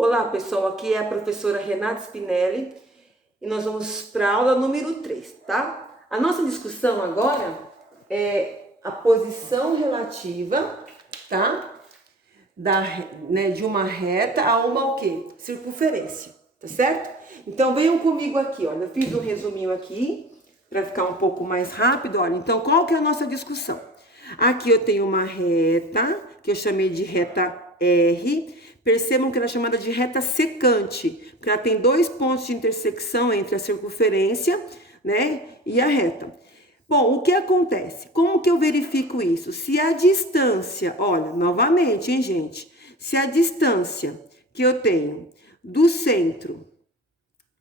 Olá pessoal, aqui é a professora Renata Spinelli e nós vamos para a aula número 3, tá? A nossa discussão agora é a posição relativa, tá? De uma reta a uma o quê? Circunferência, tá certo? Então venham comigo aqui, olha, eu fiz um resuminho aqui para ficar um pouco mais rápido, olha. Então qual que é a nossa discussão? Aqui eu tenho uma reta, que eu chamei de reta R. Percebam que ela é chamada de reta secante, porque ela tem dois pontos de intersecção entre a circunferência, né, e a reta. Bom, o que acontece? Como que eu verifico isso? Se a distância, olha, novamente, hein, gente? Se a distância que eu tenho do centro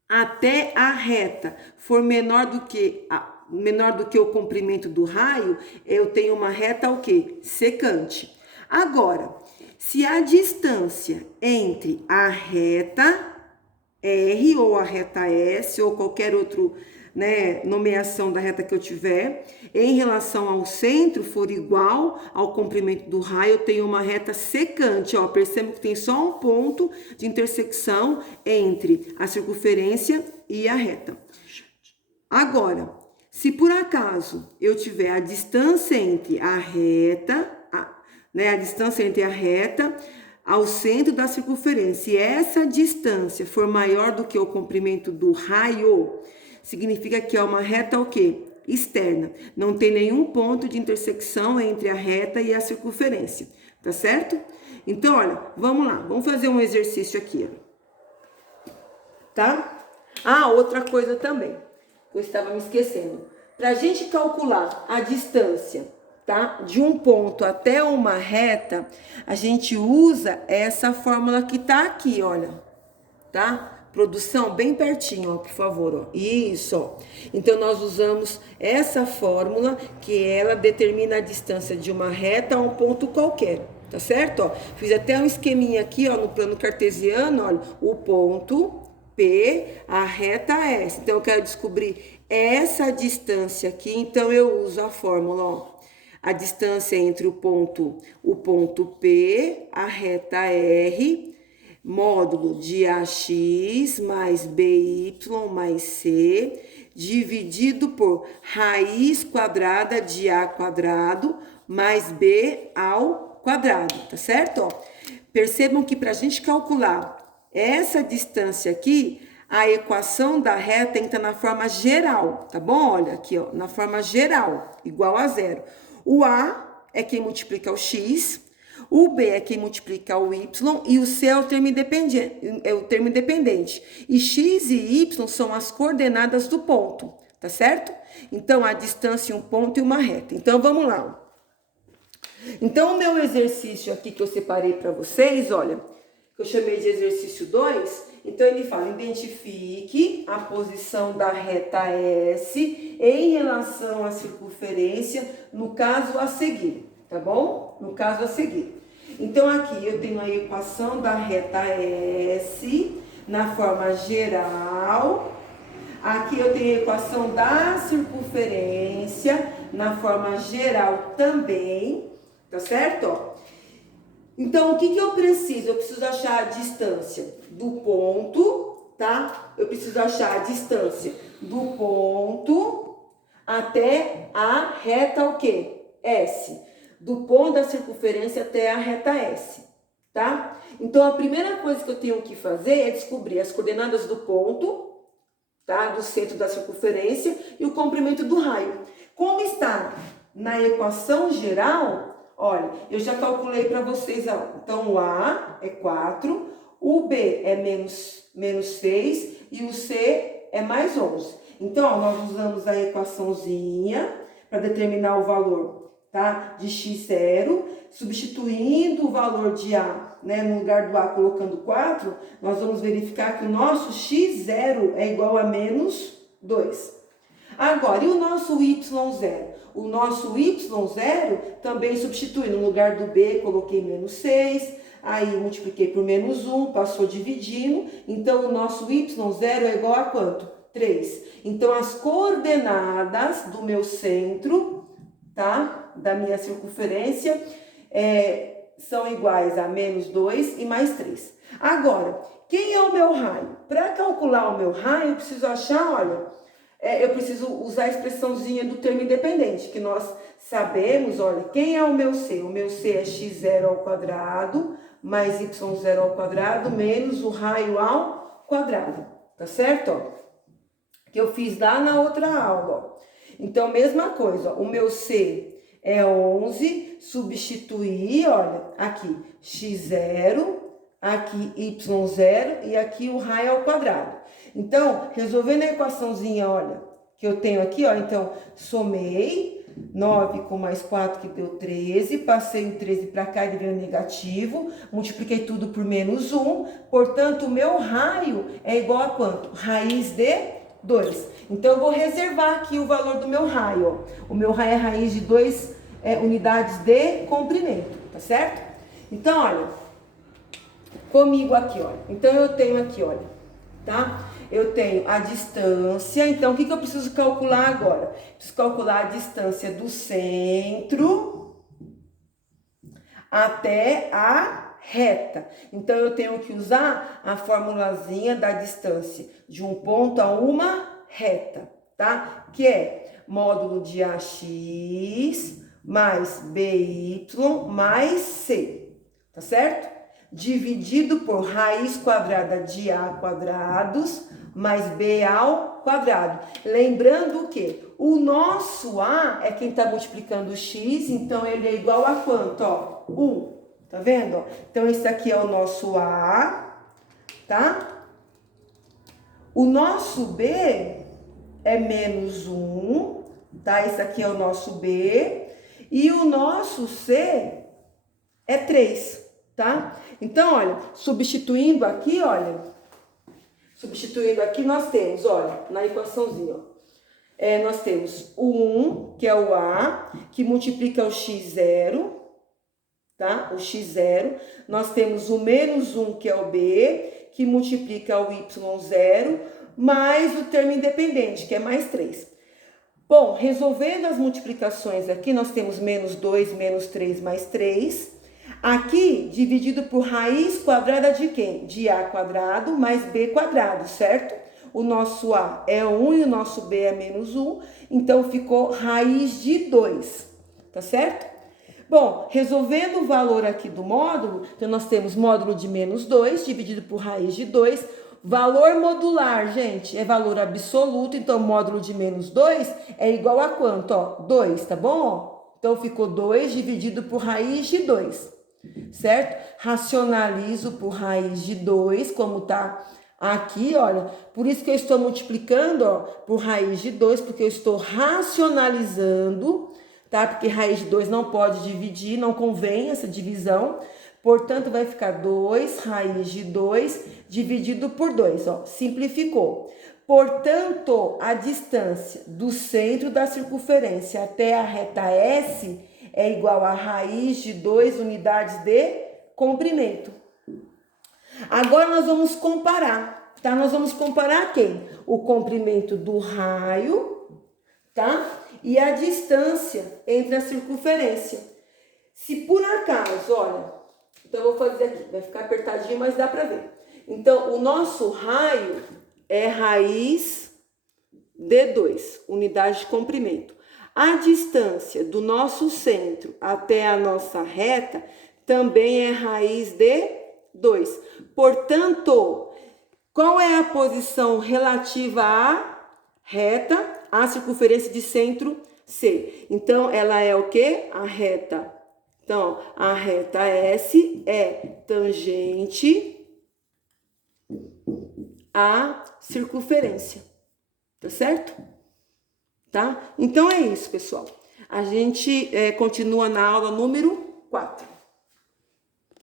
até a reta for menor do que o comprimento do raio, eu tenho uma reta o quê? Secante. Agora, se a distância entre a reta R ou a reta S ou qualquer outro, né, nomeação da reta que eu tiver, em relação ao centro for igual ao comprimento do raio, eu tenho uma reta secante, ó, percebam que tem só um ponto de intersecção entre a circunferência e a reta. Agora, se por acaso eu tiver a distância entre a reta, a distância entre a reta ao centro da circunferência, e essa distância for maior do que o comprimento do raio, significa que é uma reta o quê? Externa. Não tem nenhum ponto de intersecção entre a reta e a circunferência, tá certo? Então, olha, vamos lá, vamos fazer um exercício aqui, ó. Tá? Ah, outra coisa também, que eu estava me esquecendo. Para a gente calcular a distância, tá, de um ponto até uma reta, a gente usa essa fórmula que tá aqui, olha, tá? Produção, bem pertinho, ó, por favor, ó. Isso, ó. Então, nós usamos essa fórmula que ela determina a distância de uma reta a um ponto qualquer, tá certo? Ó, fiz até um esqueminha aqui, ó, no plano cartesiano, olha, o ponto P, a reta S. Então, eu quero descobrir essa distância aqui, então eu uso a fórmula, ó. A distância entre o ponto P, a reta R, módulo de AX mais BY mais C, dividido por raiz quadrada de A quadrado mais B ao quadrado, tá certo? Ó, percebam que para a gente calcular essa distância aqui, a equação da reta tem que estar na forma geral, tá bom? Olha aqui, ó, na forma geral, igual a zero. O A é quem multiplica o X, o B é quem multiplica o Y e o C é o termo independente. E X e Y são as coordenadas do ponto, tá certo? Então, a distância, um ponto e uma reta. Então, vamos lá. Então, o meu exercício aqui que eu separei para vocês, olha, que eu chamei de exercício 2, então ele fala, identifique a posição da reta S em relação à circunferência no caso a seguir, tá bom? No caso a seguir. Então aqui eu tenho a equação da reta S na forma geral, aqui eu tenho a equação da circunferência na forma geral também, tá certo? Ó. Então, o que eu preciso? Eu preciso achar a distância do ponto, tá? Eu preciso achar a distância do ponto até a reta o quê? S. Do ponto da circunferência até a reta S, tá? Então, a primeira coisa que eu tenho que fazer é descobrir as coordenadas do ponto, tá? Do centro da circunferência e o comprimento do raio. Como está na equação geral... Olha, eu já calculei para vocês, ó. Então, o A é 4, o B é menos 6 e o C é mais 11. Então, ó, nós usamos a equaçãozinha para determinar o valor, tá? De x0, substituindo o valor de A, né? No lugar do A, colocando 4, nós vamos verificar que o nosso x0 é igual a menos 2. Agora, e o nosso y0? O nosso y0 também substitui. No lugar do b, coloquei menos 6, aí multipliquei por menos 1, passou dividindo. Então, o nosso y0 é igual a quanto? 3. Então, as coordenadas do meu centro, tá? Da minha circunferência, são iguais a menos 2 e mais 3. Agora, quem é o meu raio? Para calcular o meu raio, eu preciso achar, olha, eu preciso usar a expressãozinha do termo independente, que nós sabemos, olha, quem é o meu C? O meu C é x0 ao quadrado mais y0 ao quadrado menos o raio ao quadrado, tá certo? Ó, que eu fiz lá na outra aula, ó. Então, mesma coisa, ó, o meu C é 11, substituir, olha, aqui x0, aqui y0 e aqui o raio ao quadrado. Então, resolvendo a equaçãozinha, olha, que eu tenho aqui, ó, então, somei 9 com mais 4 que deu 13, passei o 13 para cá e veio negativo, multipliquei tudo por menos 1, portanto, o meu raio é igual a quanto? Raiz de 2. Então, eu vou reservar aqui o valor do meu raio, ó. O meu raio é raiz de 2 unidades de comprimento, tá certo? Então, olha, comigo aqui, olha. Então, eu tenho aqui, olha, tá? Eu tenho a distância, então, o que eu preciso calcular agora? Preciso calcular a distância do centro até a reta. Então, eu tenho que usar a formulazinha da distância de um ponto a uma reta, tá? Que é módulo de AX mais BY mais C, tá certo? Dividido por raiz quadrada de A quadrados mais B ao quadrado. Lembrando que o nosso A é quem está multiplicando o X, então ele é igual a quanto? Ó, 1. Tá vendo? Então, esse aqui é o nosso A, tá? O nosso B é menos 1, tá? Esse aqui é o nosso B. E o nosso C é 3, tá? Então, olha, substituindo aqui, olha, nós temos, olha, na equaçãozinha, ó, nós temos o 1, que é o A, que multiplica o x0, tá? O x0. Nós temos o menos 1, que é o B, que multiplica o y0, mais o termo independente, que é mais 3. Bom, resolvendo as multiplicações aqui, nós temos menos 2, menos 3, mais 3. Aqui, dividido por raiz quadrada de quem? De A quadrado mais B quadrado, certo? O nosso A é 1 e o nosso B é menos 1, então ficou raiz de 2, tá certo? Bom, resolvendo o valor aqui do módulo, então nós temos módulo de menos 2 dividido por raiz de 2. Valor modular, gente, é valor absoluto, então módulo de menos 2 é igual a quanto? Ó, 2, tá bom? Ó, então ficou 2 dividido por raiz de 2, certo? Racionalizo por raiz de 2, como tá aqui, olha. Por isso que eu estou multiplicando, ó, por raiz de 2, porque eu estou racionalizando, tá? Porque raiz de 2 não pode dividir, não convém essa divisão. Portanto, vai ficar 2 raiz de 2 dividido por 2, ó, simplificou. Portanto, a distância do centro da circunferência até a reta S é igual a raiz de 2 unidades de comprimento. Agora, nós vamos comparar, tá? Nós vamos comparar quem? O comprimento do raio, tá? E a distância entre a circunferência. Se por acaso, olha, então eu vou fazer aqui, vai ficar apertadinho, mas dá para ver. Então, o nosso raio é raiz de 2, unidade de comprimento. A distância do nosso centro até a nossa reta também é raiz de 2. Portanto, qual é a posição relativa à reta, à circunferência de centro C? Então, ela é o quê? A reta. Então, a reta S é tangente à circunferência, tá certo? Tá? Então, é isso, pessoal. A gente continua na aula número 4.